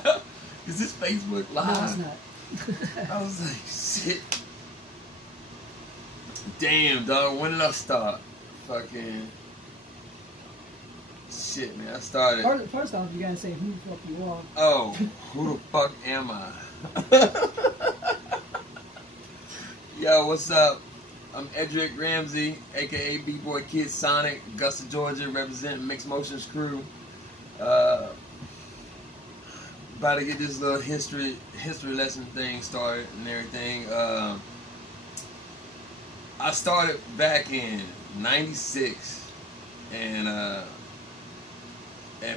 Is this Facebook Live? No, it's not. I was like, shit. Damn, dog. When did I start? Fucking shit, man. I started. First off, you gotta say who the fuck you are. Oh, who the fuck am I? Yo, what's up? I'm Edric Ramsey, aka B-Boy Kid Sonic, Augusta, Georgia, representing Mixed Motions Crew. About to get this little history lesson thing started and everything. I started back in '96, and at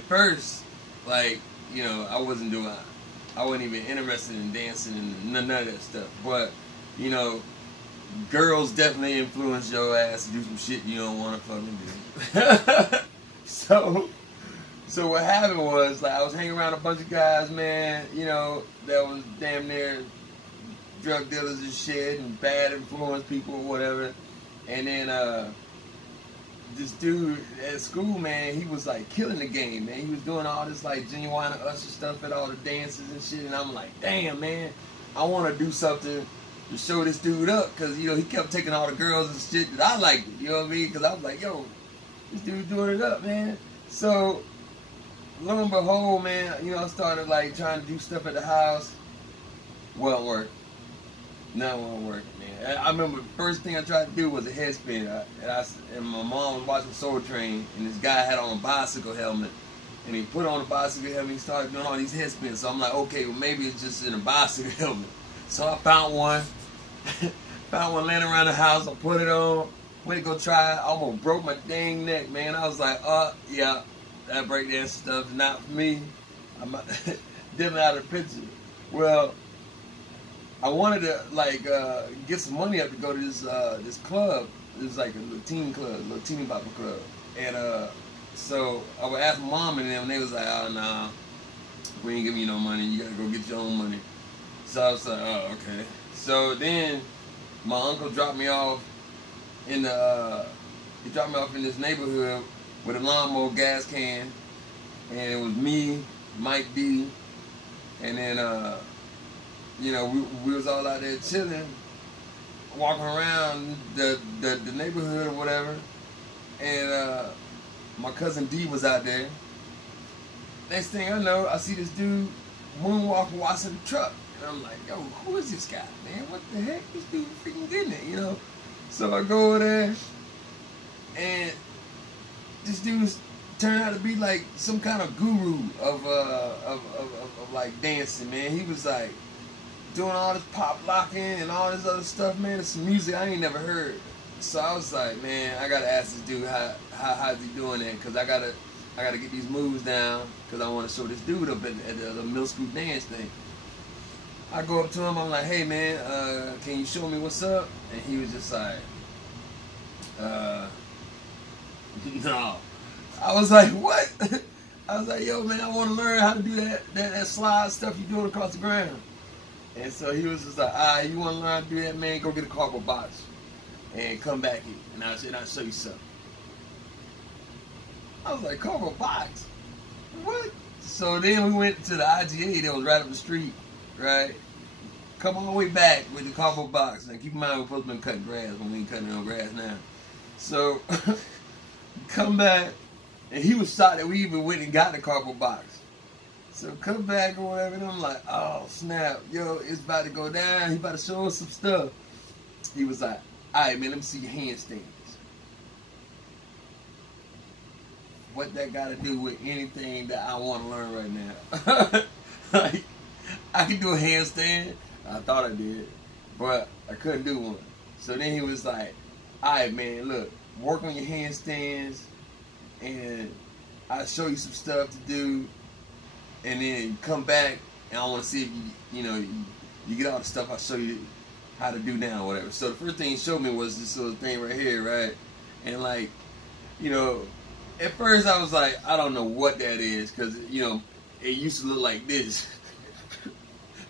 first, like, you know, I wasn't even interested in dancing and none of that stuff. But, you know, girls definitely influence your ass to do some shit you don't want to fucking do. So what happened was, like, I was hanging around a bunch of guys, man, you know, that was damn near drug dealers and shit and bad influence people or whatever. And then this dude at school, man, he was like killing the game, man. He was doing all this like Genuine Usher stuff at all the dances and shit. And I'm like, damn, man, I want to do something to show this dude up, because, you know, he kept taking all the girls and shit that I liked, you know what I mean? Because I was like, yo, this dude doing it up, man. So lo and behold, man, you know, I started like trying to do stuff at the house. Wasn't working. Nothing wasn't working, man. I remember the first thing I tried to do was a head spin. And my mom was watching Soul Train, and this guy had on a bicycle helmet. And he put on a bicycle helmet, he started doing all these head spins. So I'm like, okay, well, maybe it's just in a bicycle helmet. So I found one. Found one laying around the house. I put it on. Went to go try it. I almost broke my dang neck, man. I was like, yeah, that breakdance stuff is not for me. I'm definitely out of the picture. Well, I wanted to like get some money up to go to this club. It was like a little teen club, a little teeny bopper club. And so I would ask my mom and them, and they was like, oh, nah, we ain't giving you no money. You gotta go get your own money. So I was like, oh, okay. So then my uncle dropped me off in this neighborhood with a lawnmower gas can, and it was me, Mike D, and then you know, we was all out there chilling, walking around the neighborhood or whatever, and my cousin D was out there. Next thing I know, I see this dude moonwalking, watching the truck. And I'm like, yo, who is this guy, man? What the heck? This dude freaking getting it, you know? So I go over there, and this dude turned out to be like some kind of guru of like dancing, man. He was like doing all this pop locking and all this other stuff, man. It's some music I ain't never heard. So I was like, man, I gotta ask this dude how's he doing that, because I gotta get these moves down, because I want to show this dude up at the middle school dance thing. I go up to him, I'm like, hey man, can you show me what's up? And he was just like, no. I was like, what? I was like, yo man, I want to learn how to do that slide stuff you doing across the ground. And so he was just like, alright, you want to learn how to do that, man? Go get a cardboard box and come back here, and I'll show you something. I was like, cardboard box? What? So then we went to the IGA that was right up the street. Right? Come all the way back with the cardboard box. And keep in mind, we're supposed to be cutting grass when we ain't cutting no grass now. So, come back, and he was shocked that we even went and got the cardboard box. So, come back or whatever, and I'm like, oh, snap. Yo, it's about to go down. He about to show us some stuff. He was like, all right, man, let me see your handstands. What that got to do with anything that I want to learn right now? Like, I could do a handstand. I thought I did, but I couldn't do one. So then he was like, all right, man, look, work on your handstands, and I'll show you some stuff to do, and then come back, and I want to see if you get all the stuff I'll show you how to do now or whatever. So the first thing he showed me was this little thing right here, right? And like, you know, at first I was like, I don't know what that is, because, you know, it used to look like this.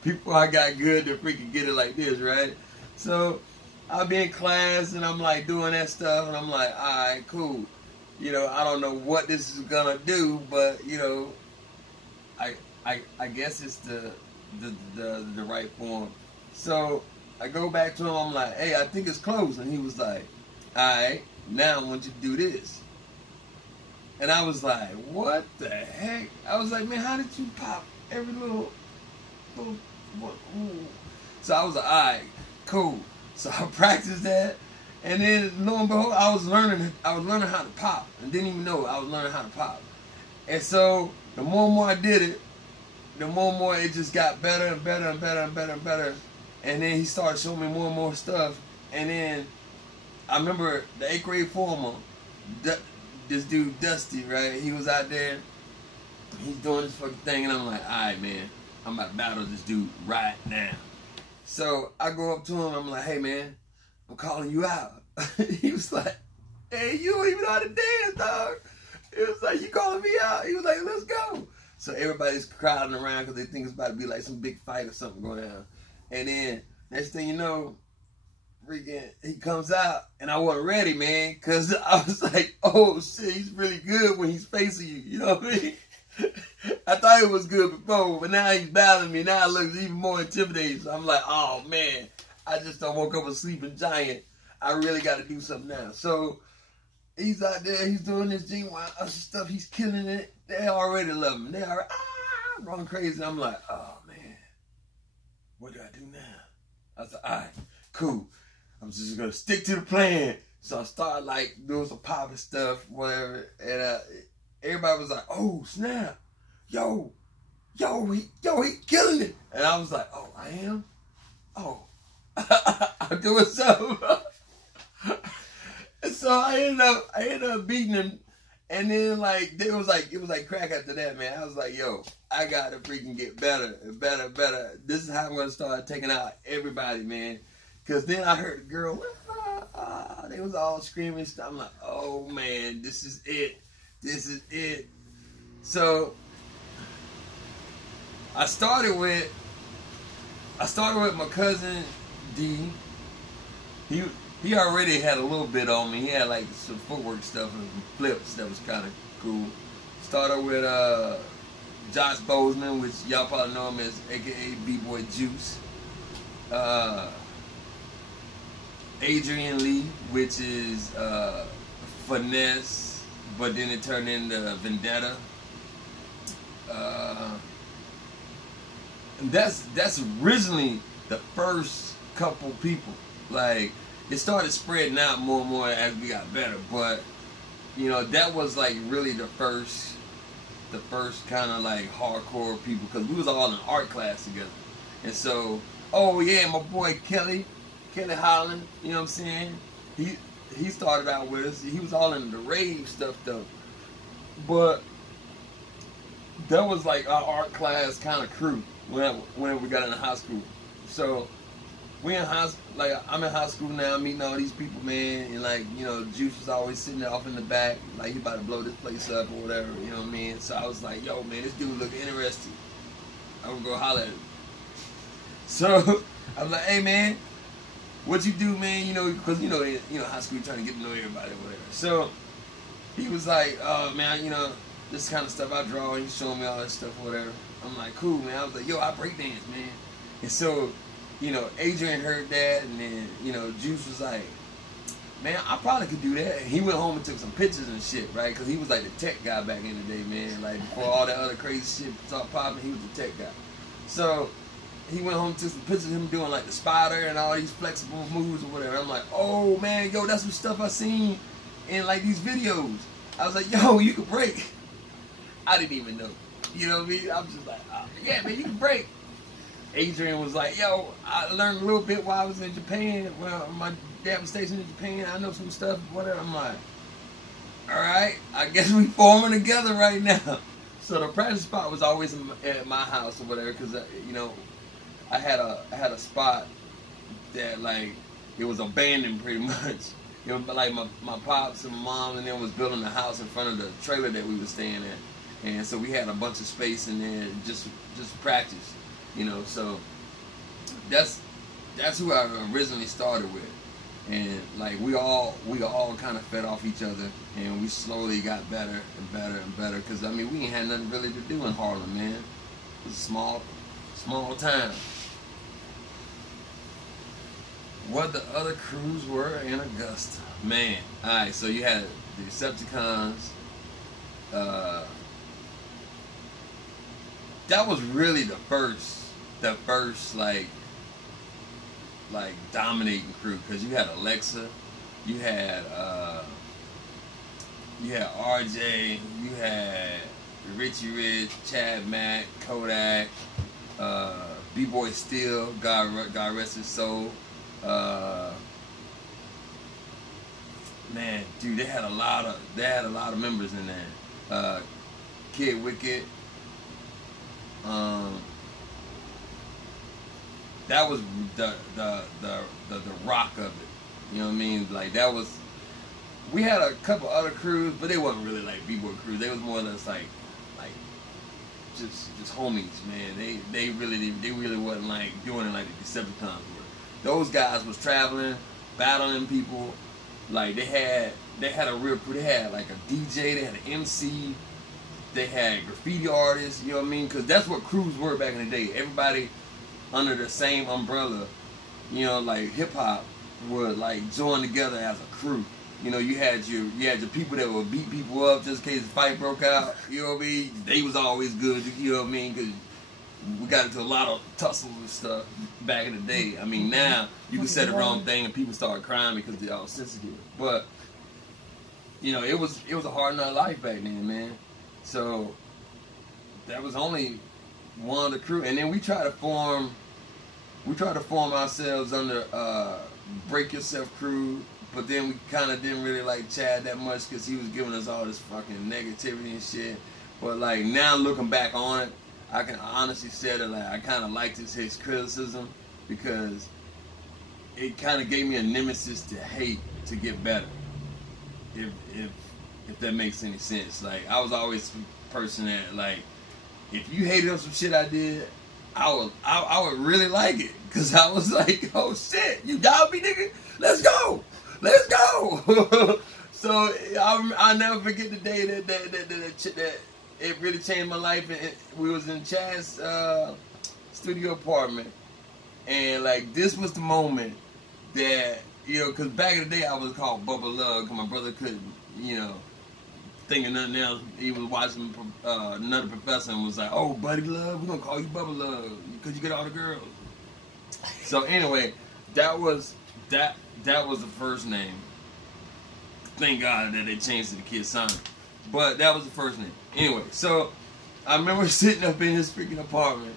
Before I got good to freaking get it like this, right? So I'll be in class and I'm like doing that stuff, and I'm like, alright, cool. You know, I don't know what this is gonna do, but you know, I I guess it's the right form. So I go back to him. I'm like, hey, I think it's close, and he was like, all right, now I want you to do this. And I was like, what the heck? I was like, man, how did you pop every little what, ooh. So I was like, all right, cool. So I practiced that, and then lo and behold, I was learning how to pop, and didn't even know I was learning how to pop. And so the more and more I did it, the more and more it just got better and better and better and better and better. And then he started showing me more and more stuff. And then I remember the 8th grade former, this dude Dusty, right? He was out there. He's doing this fucking thing, and I'm like, all right, man, I'm about to battle this dude right now. So I go up to him. I'm like, hey, man, I'm calling you out. He was like, hey, you don't even know how to dance, dog. It was like, you calling me out? He was like, let's go. So everybody's crowding around because they think it's about to be like some big fight or something going down. And then next thing you know, freaking, he comes out, and I wasn't ready, man, because I was like, oh shit, he's really good when he's facing you. You know what I mean? I thought it was good before, but now he's battling me. Now it looks even more intimidating. So I'm like, oh man, I just don't woke up a sleeping giant. I really got to do something now. So he's out there, he's doing this genuine Usher stuff, he's killing it. They already love him. They already going crazy. I'm like, oh man, what do I do now? I was like, all right, cool. I'm just gonna stick to the plan. So I started like doing some popping stuff, whatever, and everybody was like, oh snap, yo, he killing it. And I was like, oh, I am? Oh, I'm doing something. And so I ended up beating him. And then like it was like crack after that, man. I was like, yo, I gotta freaking get better and better and better. This is how I'm gonna start taking out everybody, man. Cause then I heard the girl, they was all screaming stuff. I'm like, oh man, this is it. This is it. So I started with my cousin D. He already had a little bit on me. He had like some footwork stuff and flips that was kind of cool. Started with Josh Bozeman, which y'all probably know him as AKA B-Boy Juice. Adrian Lee, which is Finesse, but then it turned into Vendetta. And that's originally the first couple people. Like, it started spreading out more and more as we got better, but you know, that was like really the first kind of like hardcore people, because we was all in art class together. And so, oh yeah, my boy Kelly Holland, you know what I'm saying? He started out with us. He was all in the rave stuff though, but that was like our art class kind of crew when we got into high school. So we in high, like I'm in high school now, meeting all these people, man, and like, you know, Juice was always sitting there off in the back, like he about to blow this place up or whatever, you know what I mean? So I was like, yo, man, this dude look interesting. I'm gonna go holler at him. So I was like, hey, man, what you do, man? You know, because you know, high school, you're trying to get to know everybody or whatever. So he was like, oh man, you know, this kind of stuff I draw. He's showing me all this stuff or whatever. I'm like, cool, man. I was like, yo, I break dance, man. And so, you know, Adrian heard that, and then, you know, Juice was like, man, I probably could do that. And he went home and took some pictures and shit, right? Because he was like the tech guy back in the day, man. Like, before all that other crazy shit started popping, he was the tech guy. So he went home and took some pictures of him doing like the spider and all these flexible moves or whatever. I'm like, oh man, yo, that's some stuff I seen in like these videos. I was like, yo, you can break. I didn't even know. You know what I mean? I was just like, oh, yeah, man, you can break. Adrian was like, yo, I learned a little bit while I was in Japan. Well, my dad was stationed in Japan. I know some stuff, whatever. I'm like, all right, I guess we forming together right now. So the practice spot was always at my house or whatever, because, you know, I had a spot that, like, it was abandoned pretty much. You know, like my pops and my mom and them was building a house in front of the trailer that we were staying at. And so we had a bunch of space in there just practice, you know. So that's who I originally started with, and like we all kind of fed off each other, and we slowly got better and better and better. Cause I mean, we ain't had nothing really to do in Harlem, man. was a small town. What the other crews were in Augusta, man. All right, so you had the Decepticons. That was really the first like dominating crew, because you had Alexa, you had RJ, you had Richie Rich, Chad Mack, Kodak, B-Boy Steel, God rest his soul. Man, dude, they had a lot of members in there. Kid Wicked. That was the rock of it. You know what I mean? Like, that was. We had a couple other crews, but they wasn't really like B-boy crews. They was more or less like just homies, man. They really wasn't like doing it like the Decepticons were. Those guys was traveling, battling people. Like, they had a real crew. They had like a DJ, they had an MC, they had graffiti artists. You know what I mean? Because that's what crews were back in the day. Everybody under the same umbrella. You know, like hip hop would like join together as a crew. You know, you had your people that would beat people up just in case the fight broke out. You know what I mean? They was always good. You know what I mean? Because we got into a lot of tussles and stuff back in the day. I mean, now you can say the wrong thing and people start crying because they're all sensitive. But you know, it was a hard nut life back then, man. So that was only one of the crew, and then we tried to form ourselves under Break Yourself crew. But then we kind of didn't really like Chad that much because he was giving us all this fucking negativity and shit. But like, now looking back on it, I can honestly say that like I kind of liked his criticism, because it kind of gave me a nemesis to hate to get better. If that makes any sense. Like, I was always a person that, like, if you hated on some shit I did, I would really like it, because I was like, oh shit, you got me, nigga, let's go. Let's go! So I'll never forget the day that it really changed my life. And we was in Chad's studio apartment, and like, this was the moment that, you know, because back in the day I was called Bubba Love, because my brother couldn't, you know, think of nothing else. He was watching another professor and was like, "Oh, Buddy Love, we're gonna call you Bubba Love because you get all the girls." So anyway, that was the first name. Thank God that they changed to the kid's son. But that was the first name. Anyway, so I remember sitting up in his freaking apartment,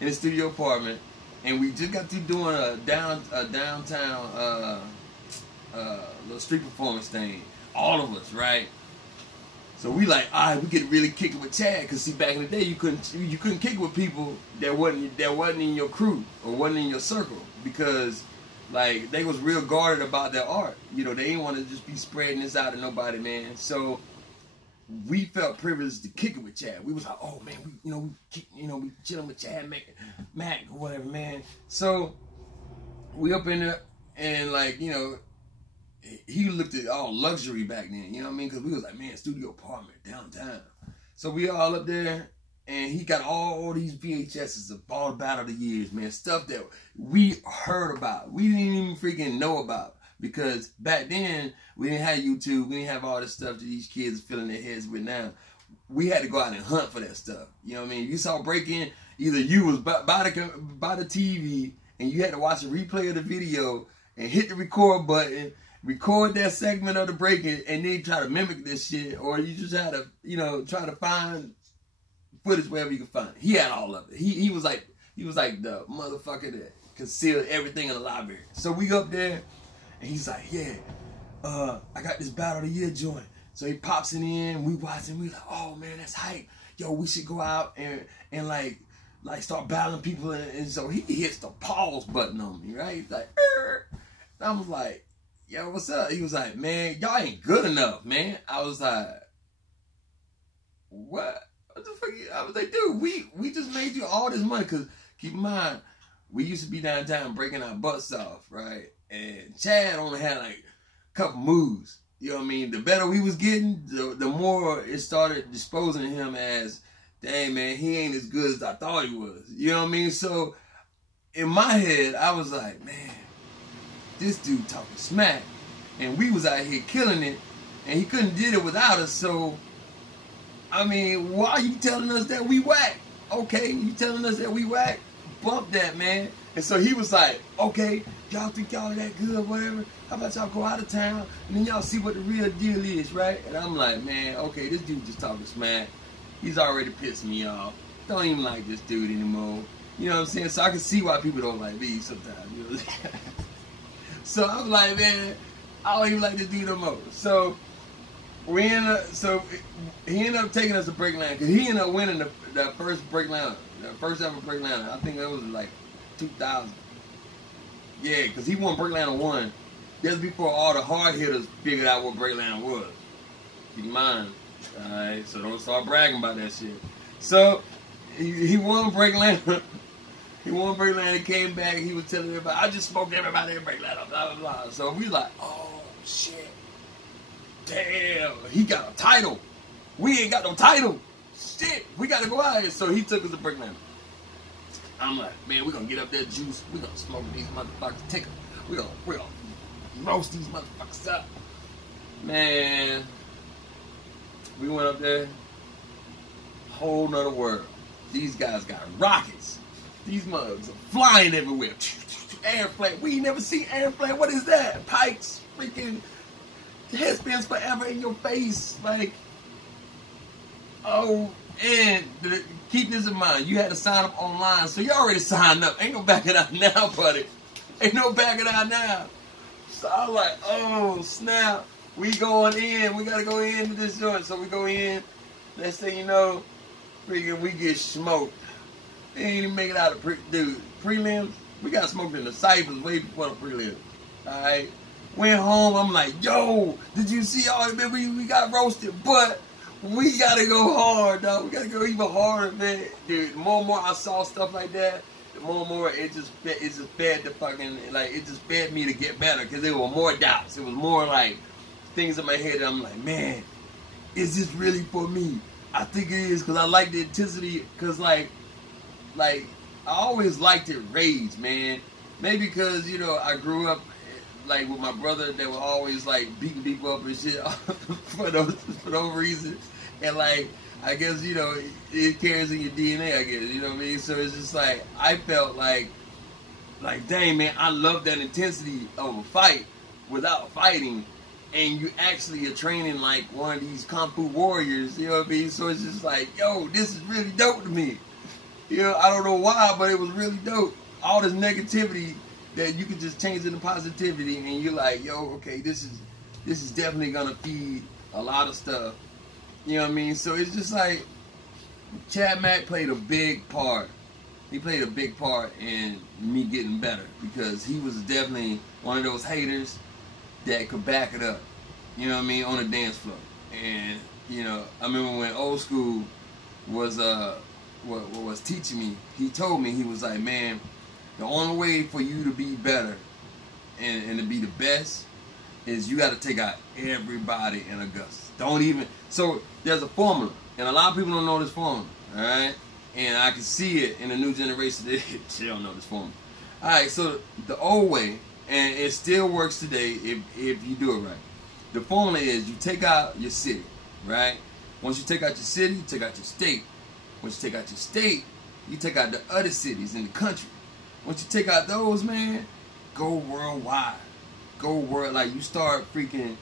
in his studio apartment, and we just got through doing a downtown little street performance thing. All of us, right? So we like, all right, we could really kick it with Chad, because see, back in the day you couldn't kick it with people that wasn't in your crew or wasn't in your circle, because like, they was real guarded about their art. You know, they didn't want to just be spreading this out to nobody, man. So we felt privileged to kick it with Chad. We was like, oh man, we chilling with Chad Mac or whatever, man. So we up in there, and like, you know, he looked at all luxury back then. You know what I mean? Because we was like, man, studio apartment downtown. So we all up there. And he got all these VHSs of all the Battle of the Years, man. Stuff that we heard about. We didn't even freaking know about. Because back then, we didn't have YouTube. We didn't have all this stuff that these kids are filling their heads with now. We had to go out and hunt for that stuff. You know what I mean? You saw break-in, either you was by the TV, and you had to watch a replay of the video, and hit the record button, record that segment of the break-in, and then try to mimic this shit. Or you just had to, you know, try to find footage wherever you can find it. He had all of it. He was like the motherfucker that concealed everything in the library. So we go up there, and he's like, yeah, I got this Battle of the Year joint. So he pops it in, we watching, we like, oh man, that's hype. Yo, we should go out and like start battling people. And so he hits the pause button on me, right? He's like, and I was like, yo, what's up? He was like, man, y'all ain't good enough, man. I was like, what? What the fuck? I was like, dude, we just made you all this money. Because keep in mind, we used to be downtown breaking our butts off, right? And Chad only had like a couple moves. You know what I mean? The better we was getting, the more it started disposing of him as dang man, he ain't as good as I thought he was. You know what I mean? So in my head, I was like, man, this dude talking smack. And we was out here killing it, and he couldn't did it without us. So, I mean, why are you telling us that we whack? Okay, you telling us that we whack? Bump that, man. And so he was like, okay, y'all think y'all that good, whatever. How about y'all go out of town, and then y'all see what the real deal is, right? And I'm like, man, okay, this dude just talking smack. He's already pissed me off. Don't even like this dude anymore. You know what I'm saying? So I can see why people don't like me sometimes. You know? So I'm like, man, I don't even like this dude no more. So he ended up taking us to Breakland because he ended up winning the first Breakland, the first ever Breakland. I think that was like 2000. Yeah, because he won Breakland 1 just before all the hard hitters figured out what Breakland was. Keep in mind, all right. So don't start bragging about that shit. So he won Breakland. He won Breakland and came back. He was telling everybody, I just smoked everybody in Breakland, blah, blah, blah. So we like, oh, shit. Damn, he got a title. We ain't got no title. Shit, we got to go out here. So he took us to Breakland. I'm like, man, we're going to get up that juice. We're going to smoke these motherfuckers. We're going to roast these motherfuckers up. Man, we went up there. Whole nother world. These guys got rockets. These mugs are flying everywhere. Airplane. We ain't never seen airplane. What is that? Pikes. Freaking headspins forever in your face. Like, oh, and keep this in mind. You had to sign up online. So you already signed up. Ain't no backing out now, buddy. Ain't no backing out now. So I'm like, oh, snap. We going in. We got to go into this joint. So we go in. Next thing you know, freaking we get smoked. They ain't even make it out of prelims. We got smoked in the ciphers way before the prelims. Alright. Went home, I'm like, yo, did you see all that? We got roasted, but we gotta go hard, dog. We gotta go even harder, man. Dude, the more and more I saw stuff like that, the more and more it just fed the fucking, like, it just fed me to get better, because there were more doubts. It was more like things in my head that I'm like, man, is this really for me? I think it is, because I like the intensity, because like I always liked it rage, man. Maybe because, you know, I grew up like with my brother that was always like beating people up and shit for those reasons. And like, I guess, you know, it carries in your DNA, I guess, you know what I mean? So it's just like, I felt like dang, man, I love that intensity of a fight without fighting. And you actually are training like one of these Kung Fu warriors, you know what I mean? So it's just like, yo, this is really dope to me. You know, I don't know why, but it was really dope. All this negativity that you can just change into positivity, and you're like, yo, okay, this is definitely gonna feed a lot of stuff. You know what I mean? So it's just like Chad Mack played a big part. He played a big part in me getting better, because he was definitely one of those haters that could back it up. You know what I mean? On the dance floor. And you know, I remember when Old School was what was teaching me, he told me, he was like, man, the only way for you to be better and to be the best is you got to take out everybody in Augusta. Don't even, so there's a formula, and a lot of people don't know this formula, all right? And I can see it in the new generation that they don't know this formula. All right, so the old way, and it still works today if you do it right. The formula is you take out your city, right? Once you take out your city, you take out your state. Once you take out your state, you take out the other cities in the country. Once you take out those, man, go worldwide. Go world, like you start freaking,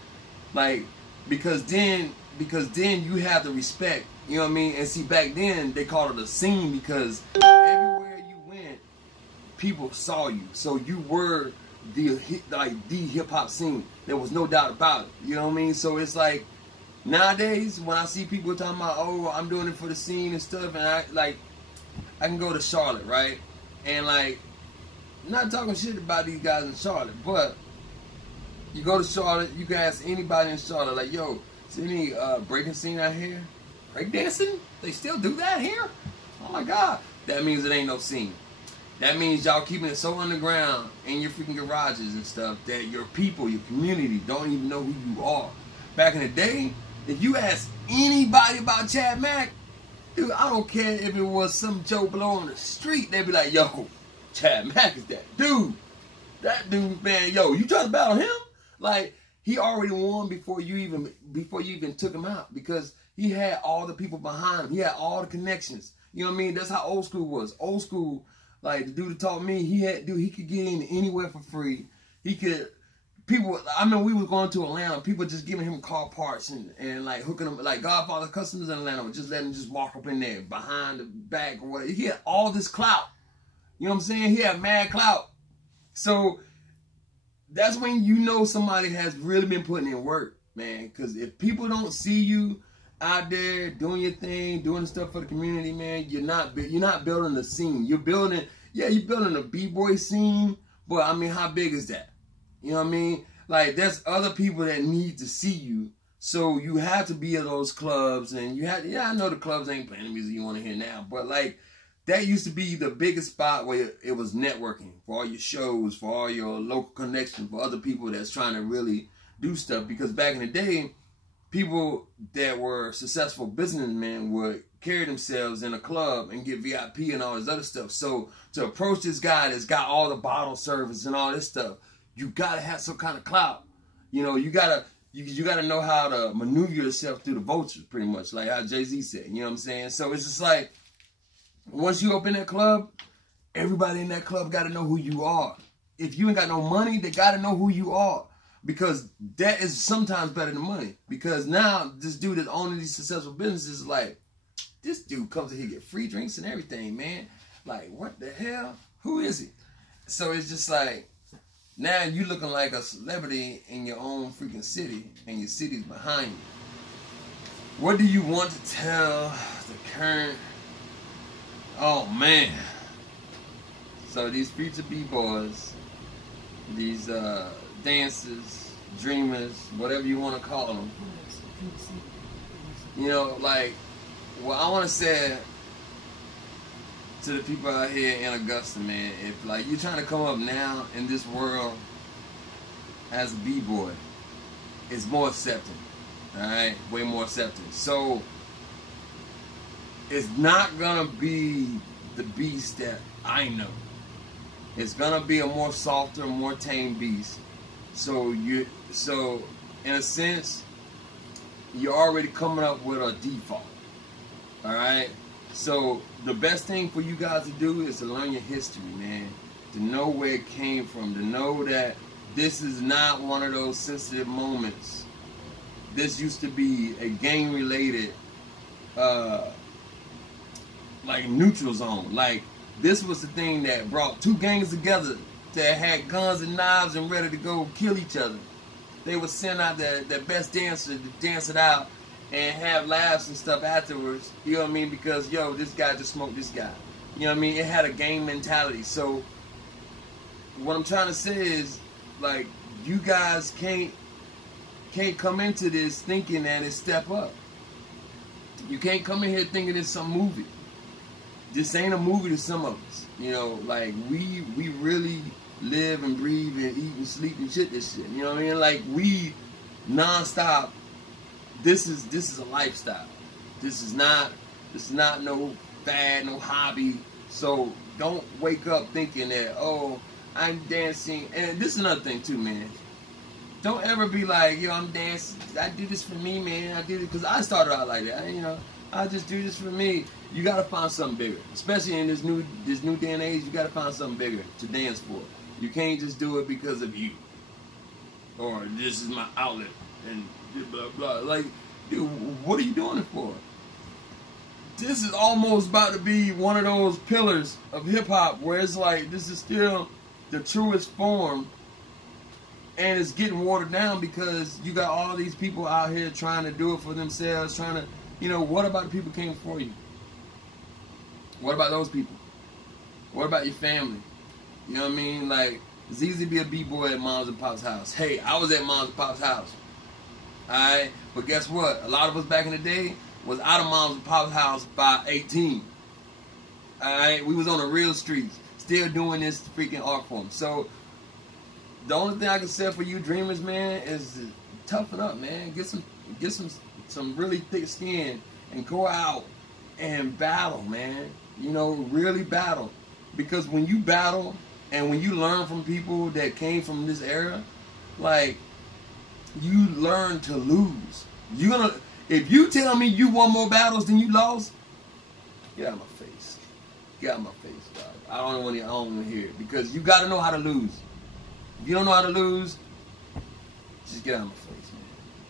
like, because then you have the respect, you know what I mean? And see, back then, they called it a scene because everywhere you went, people saw you. So you were the hip-hop scene. There was no doubt about it, you know what I mean? So it's like, nowadays, when I see people talking about, oh, I'm doing it for the scene and stuff, and I can go to Charlotte, right? And like, not talking shit about these guys in Charlotte, but you go to Charlotte, you can ask anybody in Charlotte, like, yo, is there any breaking scene out here? Breakdancing? They still do that here? Oh my God. That means it ain't no scene. That means y'all keeping it so underground in your freaking garages and stuff that your people, your community, don't even know who you are. Back in the day, if you ask anybody about Chad Mack, Dude, I don't care if it was some Joe Blow on the street. They'd be like, yo, Chad Mack is that dude. That dude, man, yo, you trying to battle him? Like, he already won before you even took him out, because he had all the people behind him. He had all the connections. You know what I mean? That's how old school was. Old school, like the dude that taught me, he could get in anywhere for free. He could, people, I mean, we was going to Atlanta, people just giving him car parts and like hooking them, like Godfather Customs in Atlanta would just let him just walk up in there behind the back or whatever. He had all this clout. You know what I'm saying? He had mad clout. So that's when you know somebody has really been putting in work, man. Because if people don't see you out there doing your thing, doing stuff for the community, man, you're not building the scene. You're building a b-boy scene, but I mean, how big is that? You know what I mean? Like, there's other people that need to see you, so you have to be at those clubs, and you have. Yeah, I know the clubs ain't playing the music you want to hear now, but like, that used to be the biggest spot where it was networking for all your shows, for all your local connections, for other people that's trying to really do stuff. Because back in the day, people that were successful businessmen would carry themselves in a club and get VIP and all this other stuff. So to approach this guy that's got all the bottle service and all this stuff, you gotta have some kind of clout. You know, you gotta know how to maneuver yourself through the vultures, pretty much, like how Jay-Z said. You know what I'm saying? So it's just like, once you open that club, everybody in that club got to know who you are. If you ain't got no money, they got to know who you are. Because that is sometimes better than money. Because now, this dude that's owning these successful businesses is like, this dude comes in here get free drinks and everything, man. Like, what the hell? Who is he? So it's just like, now you looking like a celebrity in your own freaking city, and your city's behind you. What do you want to tell the current... Oh, man. So these future b-boys, these dancers, dreamers, whatever you want to call them, you know, like, well, I want to say to the people out here in Augusta, man, if like you're trying to come up now in this world as a b-boy, it's more accepting, all right, way more accepting. So it's not gonna be the beast that I know. It's gonna be a more softer, more tame beast. So in a sense, you're already coming up with a default. All right. So the best thing for you guys to do is to learn your history, man. To know where it came from. To know that this is not one of those sensitive moments. This used to be a gang-related, like neutral zone. Like, this was the thing that brought two gangs together that had guns and knives and ready to go kill each other. They would send out their best dancer to dance it out and have laughs and stuff afterwards. You know what I mean? Because, yo, this guy just smoked this guy. You know what I mean? It had a gang mentality. So what I'm trying to say is, like, you guys can't come into this thinking that it's step up. You can't come in here thinking it's some movie. This ain't a movie to some of us. You know, like, we really live and breathe and eat and sleep and shit this shit. You know what I mean? Like, we non-stop. This is a lifestyle. This is not no fad, no hobby. So don't wake up thinking that, oh, I'm dancing. And this is another thing too, man. Don't ever be like, yo, I'm dancing. I do this for me, man. I did it because I started out like that. You know, I just do this for me. You gotta find something bigger, especially in this new day and age. You gotta find something bigger to dance for. You can't just do it because of you, or this is my outlet and blah blah. Like, dude, what are you doing it for? This is almost about to be one of those pillars of hip hop where it's like this is still the truest form, and it's getting watered down because you got all these people out here trying to do it for themselves, trying to, you know, what about the people who came before you? What about those people? What about your family? You know what I mean? Like, it's easy to be a b-boy at mom's and pop's house. Hey, I was at mom's and pop's house. Alright? But guess what? A lot of us back in the day was out of mom's and pop's house by 18. Alright? We was on the real streets, still doing this freaking art form. So, the only thing I can say for you dreamers, man, is to toughen up, man. Get some really thick skin and go out and battle, man. You know, really battle. Because when you battle and when you learn from people that came from this era, like, you learn to lose. If you tell me you won more battles than you lost, get out of my face. Get out of my face, dog. I don't want to hear it. Because you got to know how to lose. If you don't know how to lose, just get out of my face, man.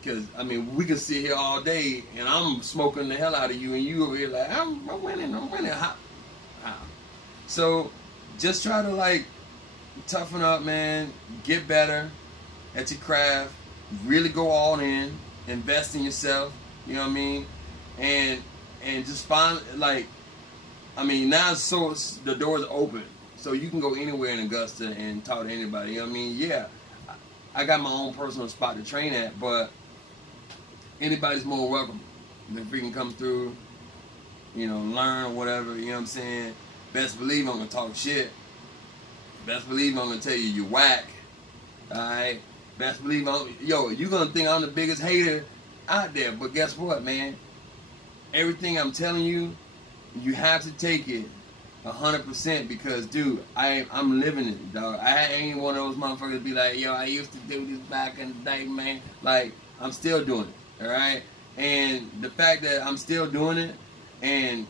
Because, I mean, we can sit here all day and I'm smoking the hell out of you and you over here like, I'm winning. How? So, just try to, like, toughen up, man. Get better at your craft. Really go all in. Invest in yourself. You know what I mean? And just find, like, I mean, now the door's open. So you can go anywhere in Augusta and talk to anybody. You know what I mean? Yeah, I got my own personal spot to train at, but anybody's more welcome. If we can come through, you know, learn, whatever, you know what I'm saying? Best believe I'm going to talk shit. Best believe I'm going to tell you you're whack. Alright? Best believe you're going to think I'm the biggest hater out there. But guess what, man? Everything I'm telling you, you have to take it 100% because, dude, I'm living it, dog. I ain't one of those motherfuckers be like, yo, I used to do this back in the day, man. Like, I'm still doing it, alright? And the fact that I'm still doing it, and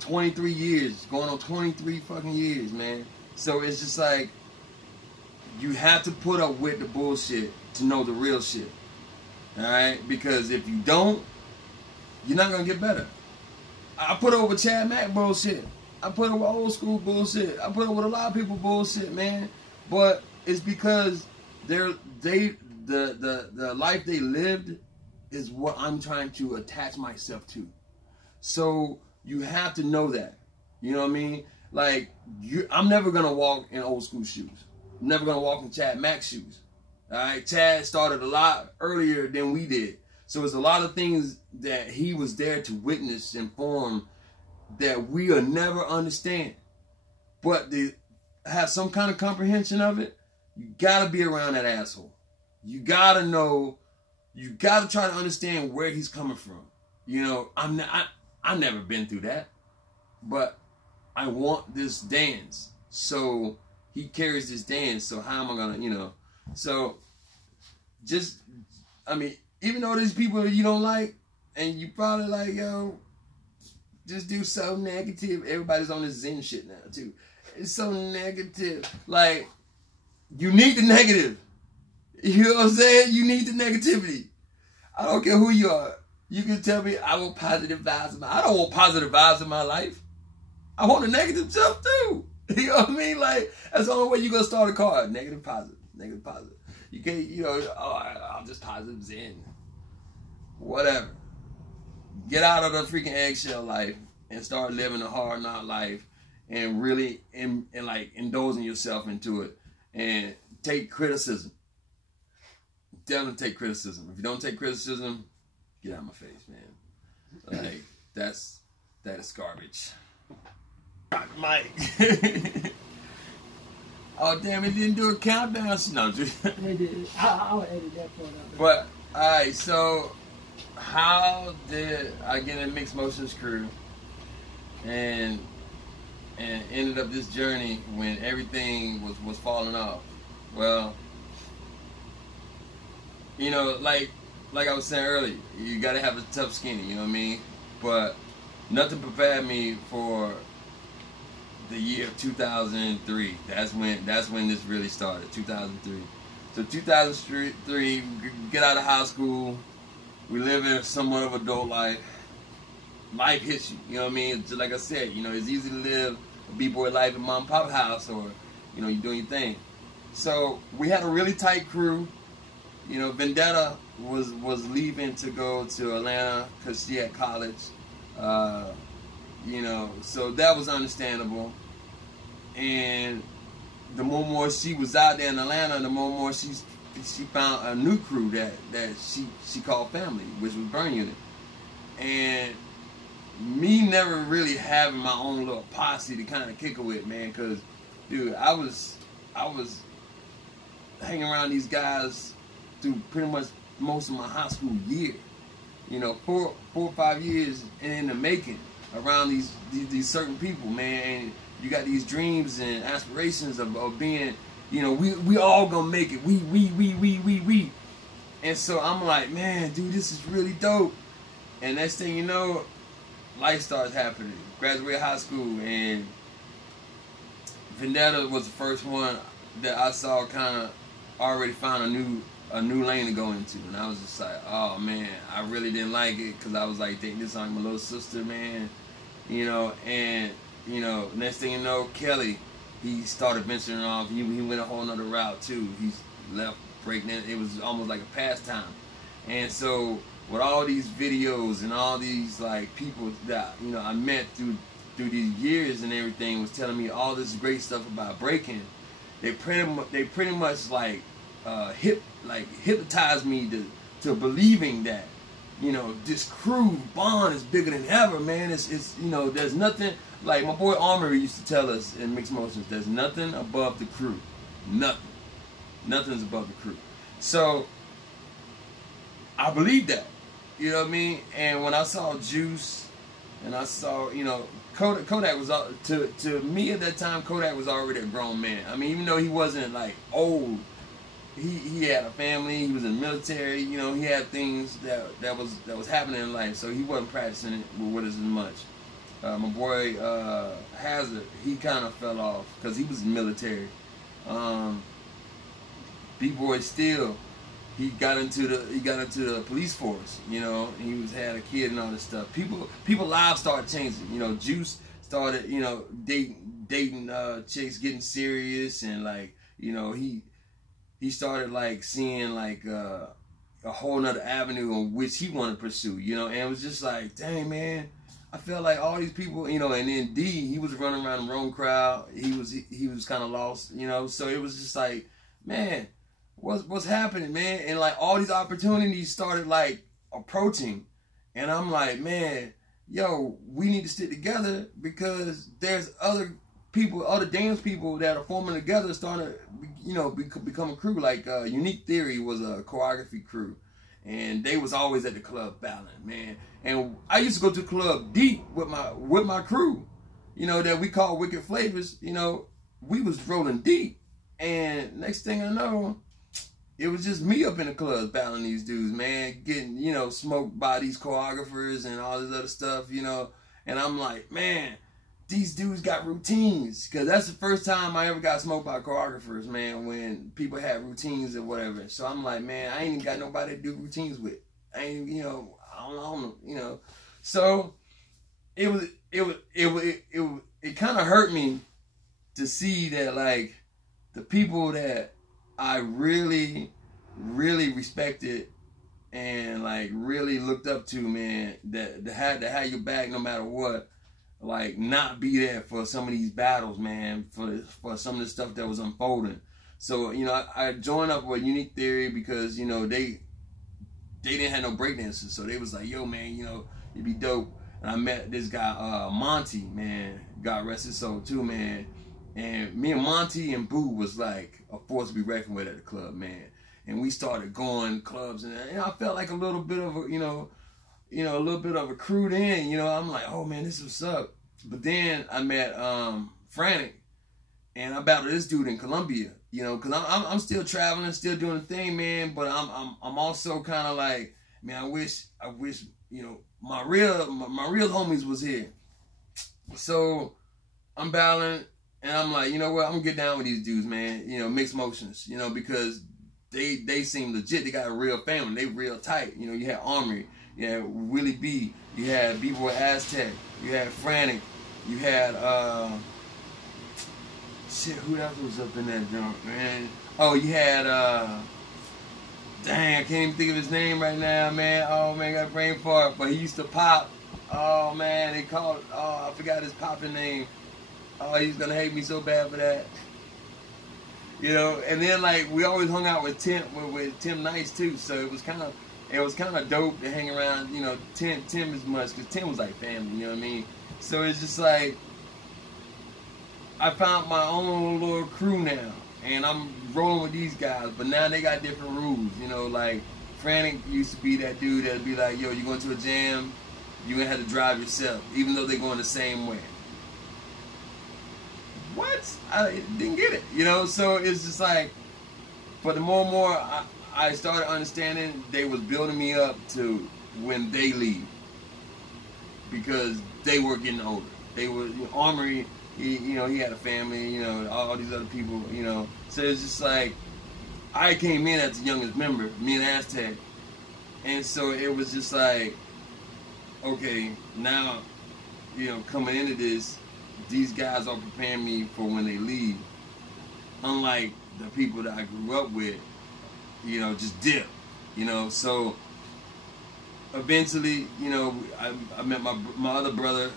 23 years, going on 23 fucking years, man. So it's just like, you have to put up with the bullshit to know the real shit, alright? Because if you don't, you're not gonna get better. I put up with Chad Mack bullshit. I put up with old school bullshit. I put up with a lot of people bullshit, man. But it's because the life they lived is what I'm trying to attach myself to. So you have to know that. You know what I mean? Like, I'm never gonna walk in old school shoes. I'm never gonna walk in Chad Mack's shoes. Alright, Chad started a lot earlier than we did. So there's a lot of things that he was there to witness and form that we'll never understand. But to have some kind of comprehension of it, you gotta be around that asshole. You gotta know, you gotta try to understand where he's coming from. You know, I've never been through that. But I want this dance. So he carries this dance, so how am I gonna, you know? So just, I mean, even though there's people that you don't like, and you probably like, yo, just do so negative. Everybody's on this Zen shit now, too. It's so negative. Like, you need the negative. You know what I'm saying? You need the negativity. I don't care who you are. You can tell me I want positive vibes. I don't want positive vibes in my life. I want the negative stuff, too. You know what I mean? Like, that's the only way you're going to start a car. Negative, positive. Negative, positive. You can't, you know, oh, I'm just positive Zen. Whatever. Get out of the freaking eggshell life and start living a hard knock life and really like indulging yourself into it and take criticism. Definitely take criticism. If you don't take criticism, get out of my face, man. Like, that is garbage. Mike. Oh damn! It didn't do a countdown. No, They did. I'll edit that part out. But all right, so how did I get in mixed motions crew and ended up this journey when everything was falling off? Well, you know, like I was saying earlier, you gotta have a tough skin. You know what I mean? But nothing prepared me for the year of 2003. That's when this really started. 2003. So 2003, get out of high school. We live in somewhat of adult life. Life hits you. You know what I mean? Just like I said, you know, it's easy to live a b-boy life in mom and pop house, or you know, you're doing your thing. So we had a really tight crew. You know, Vendetta was leaving to go to Atlanta because she had college. You know, so that was understandable. And the more she was out there in Atlanta, the more she found a new crew that she called family, which was Burn Unit. And me never really having my own little posse to kind of kick it with, man, because dude, I was hanging around these guys through pretty much most of my high school year. You know, 4 or 5 years in the making. around these certain people, man. And you got these dreams and aspirations of being, you know, we all gonna make it. We. And so I'm like, man, dude, this is really dope. And next thing you know, life starts happening. Graduated high school, and Vendetta was the first one that I saw kind of already found a new lane to go into. And I was just like, oh man, I really didn't like it, because I was like, thinking this is like my little sister, man. You know, and you know, next thing you know, Kelly, he started venturing off. He went a whole nother route too. He's left breakdance. It was almost like a pastime. And so with all these videos and all these like people that, you know, I met through these years and everything, was telling me all this great stuff about breaking, they pretty much like hypnotized me to believing that, you know, this crew bond is bigger than ever, man. It's you know, there's nothing, like my boy Armory used to tell us in Mixed Motions, there's nothing above the crew. Nothing's above the crew. So I believe that, you know what I mean. And when I saw Juice, and I saw, you know, Kodak was, to me at that time, Kodak was already a grown man. I mean, even though he wasn't like old, he had a family, he was in the military, you know, he had things that was happening in life, so he wasn't practicing it with us as much. My boy Hazard, he kind of fell off because he was in the military. B-Boy Steel, he got into the police force, you know. He had a kid and all this stuff. People lives started changing, you know. Juice started, you know, dating chicks, getting serious, and like, you know, he started like seeing like a whole nother avenue on which he wanted to pursue, you know. And it was just like, dang, man, I felt like all these people, you know. And then D, he was running around the wrong crowd. He was kind of lost, you know. So it was just like, man, what's happening, man? And like all these opportunities started like approaching, and I'm like, man, yo, we need to stick together, because there's other people, other dance people that are forming together, starting to, you know, become a crew. Like Unique Theory was a choreography crew, and they was always at the club battling, man. And I used to go to the club deep with my crew, you know, that we call Wicked Flavors. You know, we was rolling deep, and next thing I know, it was just me up in the clubs battling these dudes, man, getting, you know, smoked by these choreographers and all this other stuff, you know. And I'm like, man, these dudes got routines, because that's the first time I ever got smoked by choreographers, man, when people had routines or whatever. So I'm like, man, I ain't even got nobody to do routines with. I ain't, you know, I don't know, you know. So it kind of hurt me to see that, like, the people that I really respected and like really looked up to, man, that had your back no matter what, like, not be there for some of these battles, man, for some of the stuff that was unfolding. So, you know, I joined up with Unique Theory because, you know, they didn't have no breakdancers, so they was like, yo, man, you know, it'd be dope. And I met this guy, Monty, man, God rest his soul too, man. And me and Monty and Boo was like a force to be reckoned with at the club, man. And we started going clubs, and I felt like a little bit of a, a little bit of a crew then, you know. I'm like, oh man, this is what's up. But then I met Frantic, and I battled this dude in Colombia, you know, because I'm still traveling, still doing the thing, man. But I'm also kind of like, man, I wish, you know, my real homies was here. So I'm battling. And I'm like, you know what? I'm gonna get down with these dudes, man. You know, Mixed Motions. You know, because they seem legit. They got a real family. They real tight. You know, you had Armory, you had Willie B, you had B-Boy Aztec, you had Frantic, you had shit. Who else was up in that junk, man? Oh, you had dang, I can't even think of his name right now, man. Oh man, got brain fart. But he used to pop. Oh man, they called. Oh, I forgot his popping name. Oh, he's gonna hate me so bad for that, you know. And then like we always hung out with Tim Nice too, so it was kind of dope to hang around, you know, Tim as much, because Tim was like family, you know what I mean. So it's just like I found my own little crew now, and I'm rolling with these guys, but now they got different rules, you know. Like Frantic used to be that dude that'd be like, yo, you going to a jam? you're gonna have to drive yourself, even though they're going the same way. What? I didn't get it, you know. So it's just like, but the more and more I started understanding, they was building me up to when they leave, because they were getting older. They were, you know, Armory. He had a family. You know, all these other people. You know, so it's just like I came in as the youngest member, me and Aztec, and so it was just like, okay, now, you know, coming into this, these guys are preparing me for when they leave. Unlike the people that I grew up with, you know, just dip, you know. So eventually, you know, I met my other brother,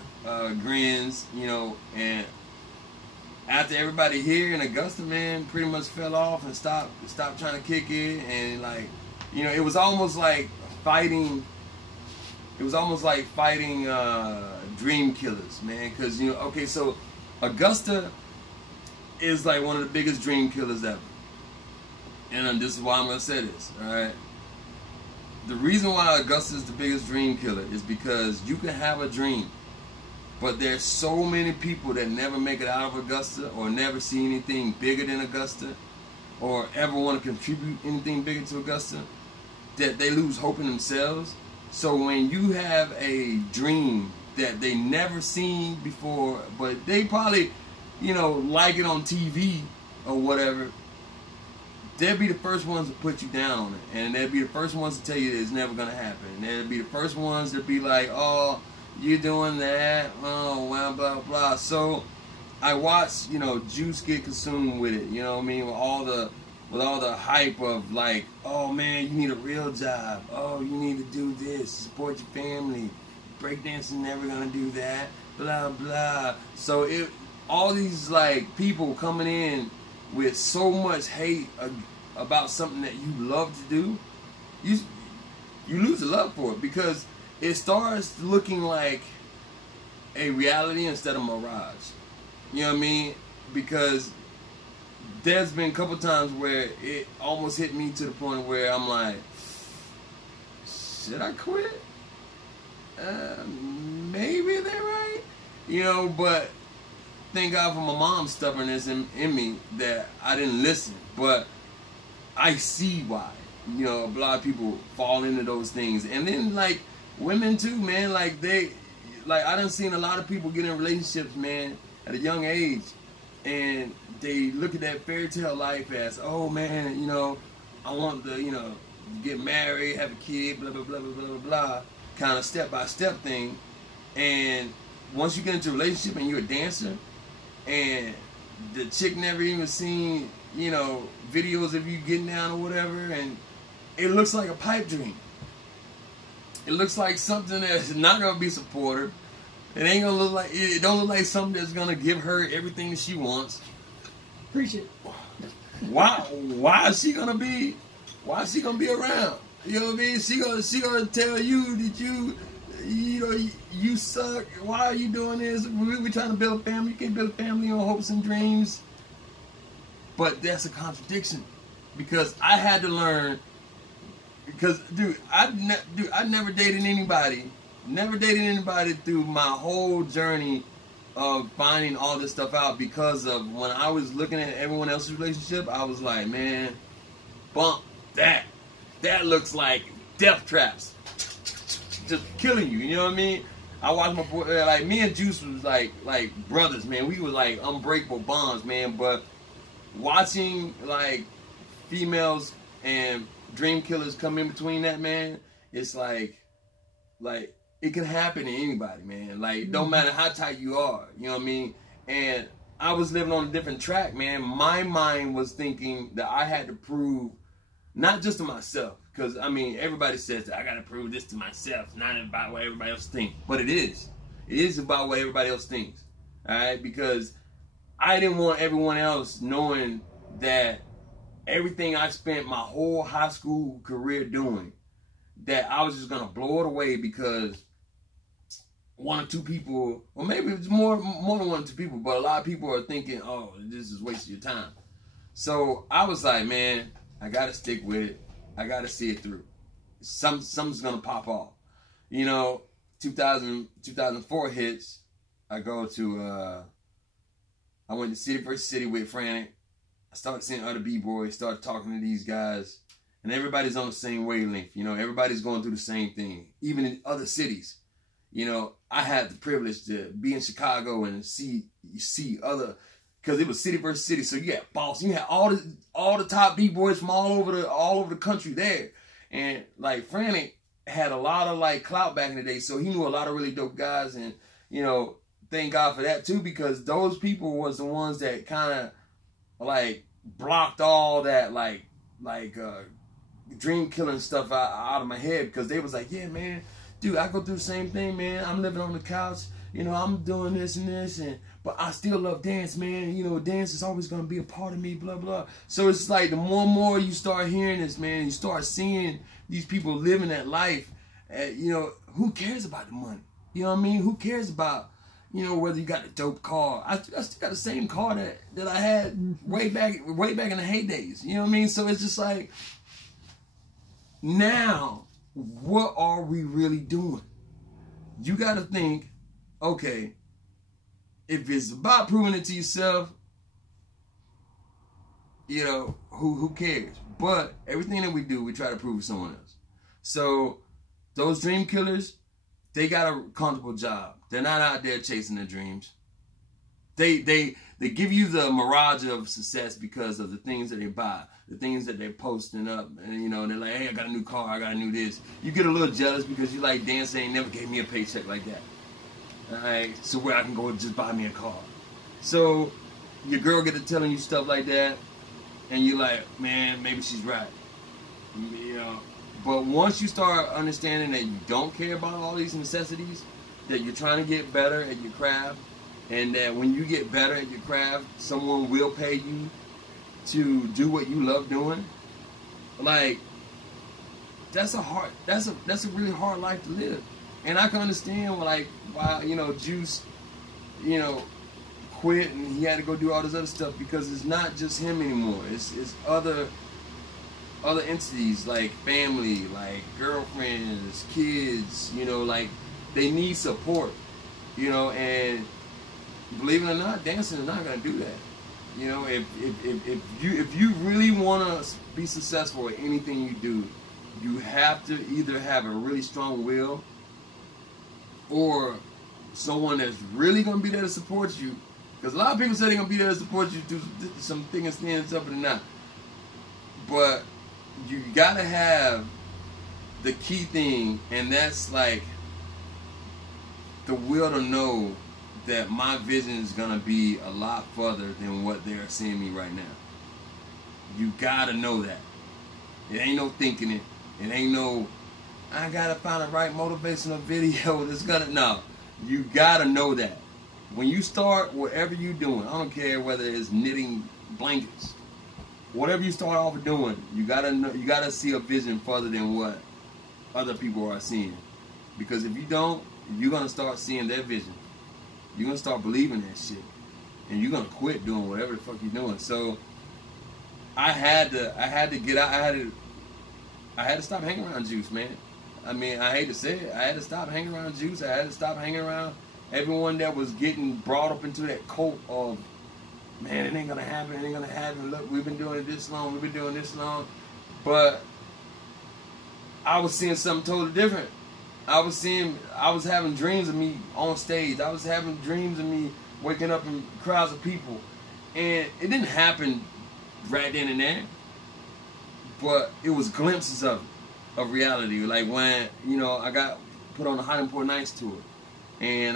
Grins, you know, and after everybody here in Augusta, man, pretty much fell off and stopped trying to kick it, and like, you know, it was almost like fighting. It was almost like fighting dream killers, man. Because, you know, okay, so Augusta is like one of the biggest dream killers ever. And this is why I'm going to say this, all right? The reason why Augusta is the biggest dream killer is because you can have a dream, but there's so many people that never make it out of Augusta or never see anything bigger than Augusta or ever want to contribute anything bigger to Augusta that they lose hope in themselves. So when you have a dream that they never seen before, but they probably, you know, like it on TV or whatever, they'll be the first ones to put you down on it. And they'll be the first ones to tell you it's never going to happen. And they'll be the first ones to be like, oh, you're doing that, oh, blah, blah, blah. So I watched, you know, Juice get consumed with it, you know what I mean, with all the hype of like, oh man, you need a real job. Oh, you need to do this, support your family. Breakdancing never gonna do that. Blah blah. So all these like people coming in with so much hate about something that you love to do, you lose the love for it, because it starts looking like a reality instead of mirage. You know what I mean? Because there's been a couple times where it almost hit me to the point where I'm like, should I quit? Maybe they're right. You know, but thank God for my mom's stubbornness in me that I didn't listen. But I see why. You know, a lot of people fall into those things. And then, like, women too, man. Like, I done seen a lot of people get in relationships, man, at a young age. And they look at that fairy tale life as, oh man, you know, I want to, you know, get married, have a kid, blah, blah, blah, blah, blah, blah, blah, kind of step-by-step thing. And once you get into a relationship and you're a dancer, and the chick never even seen, you know, videos of you getting down or whatever, and it looks like a pipe dream. It looks like something that's not going to be supportive. It ain't gonna look like, it don't look like something that's gonna give her everything that she wants. Appreciate it. Why is she gonna be around? You know what I mean? She gonna tell you that you know, you suck. Why are you doing this? We trying to build a family. You can't build a family on hopes and dreams. But that's a contradiction, because I had to learn. Because dude, I never dated anybody. Never dated anybody through my whole journey of finding all this stuff out, because of when I was looking at everyone else's relationship, I was like, man, bump that. That looks like death traps. Just killing you, you know what I mean? I watched my boy, like, me and Juice was like brothers, man. We were like unbreakable bonds, man. But watching like females and dream killers come in between that, man, it's like it can happen to anybody, man. Like, don't matter how tight you are, you know what I mean? And I was living on a different track, man. My mind was thinking that I had to prove, not just to myself, because, I mean, everybody says that I got to prove this to myself, not about what everybody else thinks. But it is. It is about what everybody else thinks, all right? Because I didn't want everyone else knowing that everything I spent my whole high school career doing, that I was just going to blow it away because one or two people, or maybe it's more than one or two people, but a lot of people are thinking, oh, this is wasting your time. So I was like, man, I got to stick with it. I got to see it through. Something's going to pop off. You know, 2004 hits, I go to, I went to City vs. City with Frantic. I started seeing other B-boys, started talking to these guys, and everybody's on the same wavelength. You know, everybody's going through the same thing, even in other cities. You know, I had the privilege to be in Chicago and see other, because it was City vs. City. So you had Boston, you had all the top B-boys from all over the country there, and like Frantic had a lot of like clout back in the day, so he knew a lot of really dope guys, and you know, thank God for that too, because those people was the ones that kind of like blocked all that like dream killing stuff out of my head, because they was like, yeah man, dude, I go through the same thing, man. I'm living on the couch, you know, I'm doing this and this, but I still love dance, man. You know, dance is always gonna be a part of me, blah blah. So it's like the more and more you start hearing this, man, you start seeing these people living that life. You know, who cares about the money? You know what I mean? Who cares about, you know, whether you got a dope car? I still got the same car that I had way back in the heydays. You know what I mean? So it's just like, now, what are we really doing? You got to think, okay, if it's about proving it to yourself, you know, who cares? But everything that we do, we try to prove to someone else. So those dream killers, they got a comfortable job. They're not out there chasing their dreams. They give you the mirage of success because of the things that they buy, the things that they're posting up, and you know, they're like, hey, I got a new car, I got a new this. You get a little jealous because you like, dance ain't never gave me a paycheck like that. Alright, so where I can go and just buy me a car. So your girl get to telling you stuff like that, and you're like, man, maybe she's right. You know. But once you start understanding that you don't care about all these necessities, that you're trying to get better at your craft, and that when you get better at your craft, someone will pay you to do what you love doing, like, that's a really hard life to live. And I can understand like why, you know, Juice, you know, quit and he had to go do all this other stuff, because it's not just him anymore. It's other entities, like family, like girlfriends, kids, you know, like they need support, you know, and believe it or not, dancing is not gonna do that. You know, if you really wanna be successful at anything you do, you have to either have a really strong will, or someone that's really gonna be there to support you. Because a lot of people say they're gonna be there to support you through some thing and stand up and not. But you gotta have the key thing, and that's like the will to know that my vision is gonna be a lot further than what they're seeing me right now. You gotta know that. It ain't no thinking it. It ain't no, I gotta find the right motivational video that's gonna, no. You gotta know that. When you start whatever you're doing, I don't care whether it's knitting blankets, whatever you start off doing, you gotta know, you gotta see a vision further than what other people are seeing. Because if you don't, you're gonna start seeing their vision. You're gonna start believing that shit, and you're gonna quit doing whatever the fuck you're doing. So I had to get out. I had to stop hanging around Juice, man. I mean, I hate to say it, I had to stop hanging around Juice. I had to stop hanging around everyone that was getting brought up into that cult of, man, it ain't gonna happen, it ain't gonna happen. Look, we've been doing it this long, we've been doing this long. But I was seeing something totally different. I was having dreams of me on stage. I was having dreams of me waking up in crowds of people. And it didn't happen right then and there, but it was glimpses of reality. Like when, you know, I got put on the Hot and Poor Nights tour, and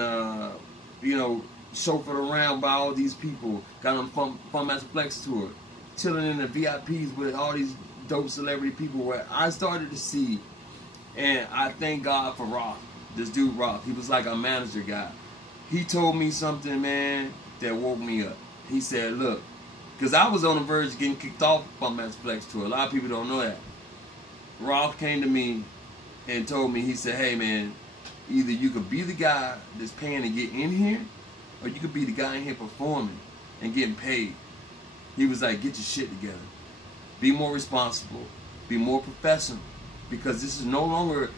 you know, chauffeured around by all these people, got on Fun Master Flex tour, chilling in the VIPs with all these dope celebrity people, where I started to see, and I thank God for Roth, this dude Roth. He was like a manager guy. He told me something, man, that woke me up. He said, look, because I was on the verge of getting kicked off Fun Master Flex tour. A lot of people don't know that. Roth came to me and told me, he said, hey man, either you could be the guy that's paying to get in here, or you could be the guy in here performing and getting paid. He was like, get your shit together. Be more responsible. Be more professional. Because this is no longer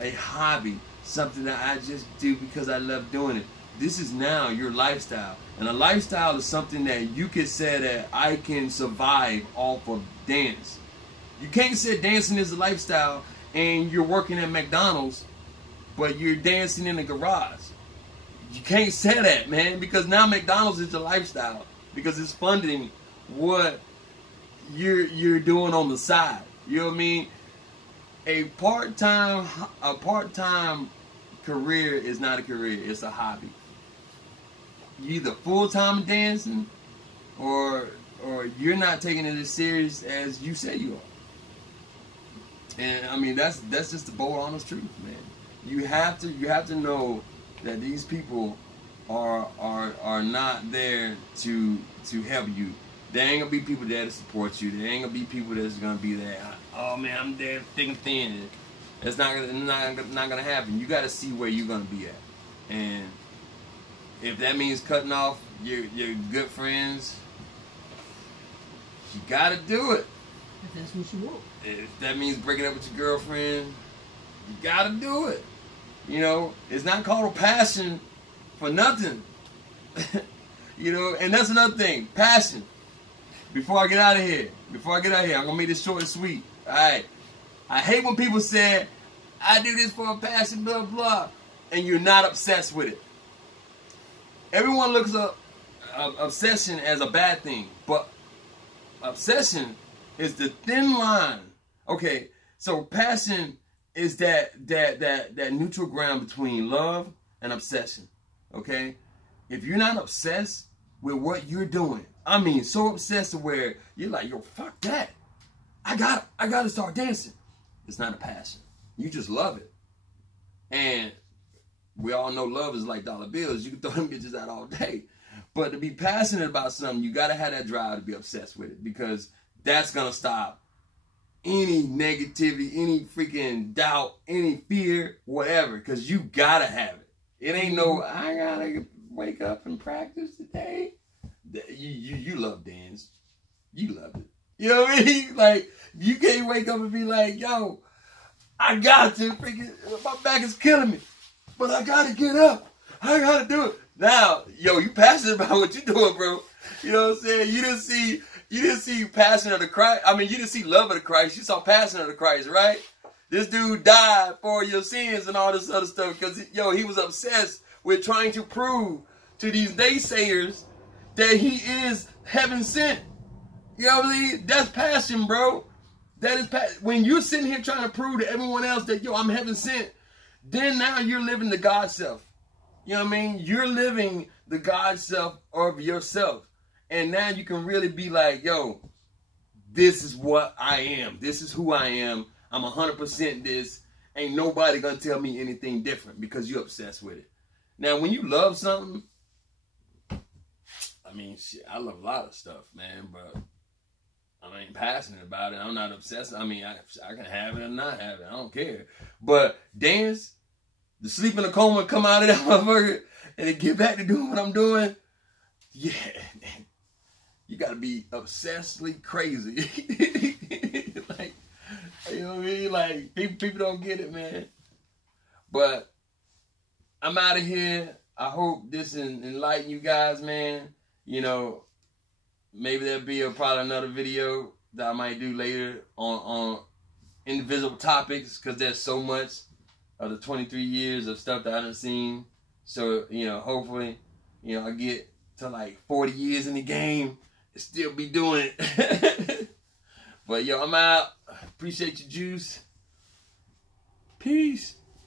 a hobby. something that I just do because I love doing it. This is now your lifestyle. And a lifestyle is something that you can say that I can survive off of dance. You can't say dancing is a lifestyle and you're working at McDonald's, but you're dancing in the garage. You can't say that, man, because now McDonald's is your lifestyle because it's funding what you're doing on the side. You know what I mean? A part-time career is not a career, it's a hobby. You either full-time dancing or you're not taking it as serious as you say you are. And I mean that's just the bold honest truth, man. You have to know that these people are not there to help you. There ain't gonna be people there to support you. There ain't gonna be people that's gonna be there. Oh man, I'm there thick and thin. It's not gonna happen. You gotta see where you're gonna be at. And if that means cutting off your good friends, you gotta do it. If that's what you want. If that means breaking up with your girlfriend, you gotta do it. You know, it's not called a passion for nothing. You know, and that's another thing. Passion. Before I get out of here, I'm gonna make this short and sweet. Alright. I hate when people say, I do this for a passion, blah, blah, and you're not obsessed with it. Everyone looks up obsession as a bad thing, but obsession is the thin line. Okay, so passion is that neutral ground between love and obsession. Okay, if you're not obsessed with what you're doing, I mean, so obsessed to where you're like, yo, fuck that. I gotta start dancing. It's not a passion. You just love it. And we all know love is like dollar bills. You can throw them bitches out all day. But to be passionate about something, you gotta have that drive to be obsessed with it, because that's gonna stop any negativity, any freaking doubt, any fear, whatever, because you gotta have it. It ain't no, I gotta wake up and practice today. You love dance. You love it. You know what I mean? Like, you can't wake up and be like, yo, I got to freaking, my back is killing me, but I gotta get up. I gotta do it. Now, yo, you passionate about what you doing, bro. You know what I'm saying? You didn't see passion of the Christ. I mean, you didn't see love of the Christ. You saw passion of the Christ, right? This dude died for your sins and all this other stuff because, yo, he was obsessed with trying to prove to these naysayers that he is heaven sent. You know what I mean? That's passion, bro. That is passion. When you're sitting here trying to prove to everyone else that, yo, I'm heaven sent, then now you're living the God self. You know what I mean? You're living the God self of yourself. And now you can really be like, yo, this is what I am. This is who I am. I'm 100% this. Ain't nobody gonna tell me anything different because you're obsessed with it. Now, when you love something, I mean, shit, I love a lot of stuff, man, but I ain't passionate about it. I'm not obsessed. I mean, I can have it or not have it. I don't care. But dance, the sleep in a coma, come out of that motherfucker, and then get back to doing what I'm doing, yeah, you gotta be obsessively crazy. Like, you know what I mean? Like, people don't get it, man. But I'm out of here. I hope this enlighten you guys, man. You know, maybe there'll be probably another video that I might do later on individual topics, because there's so much of the 23 years of stuff that I done seen. So, you know, hopefully, you know, I get to like 40 years in the game and still be doing it. But yo, I'm out. Appreciate your juice. Peace.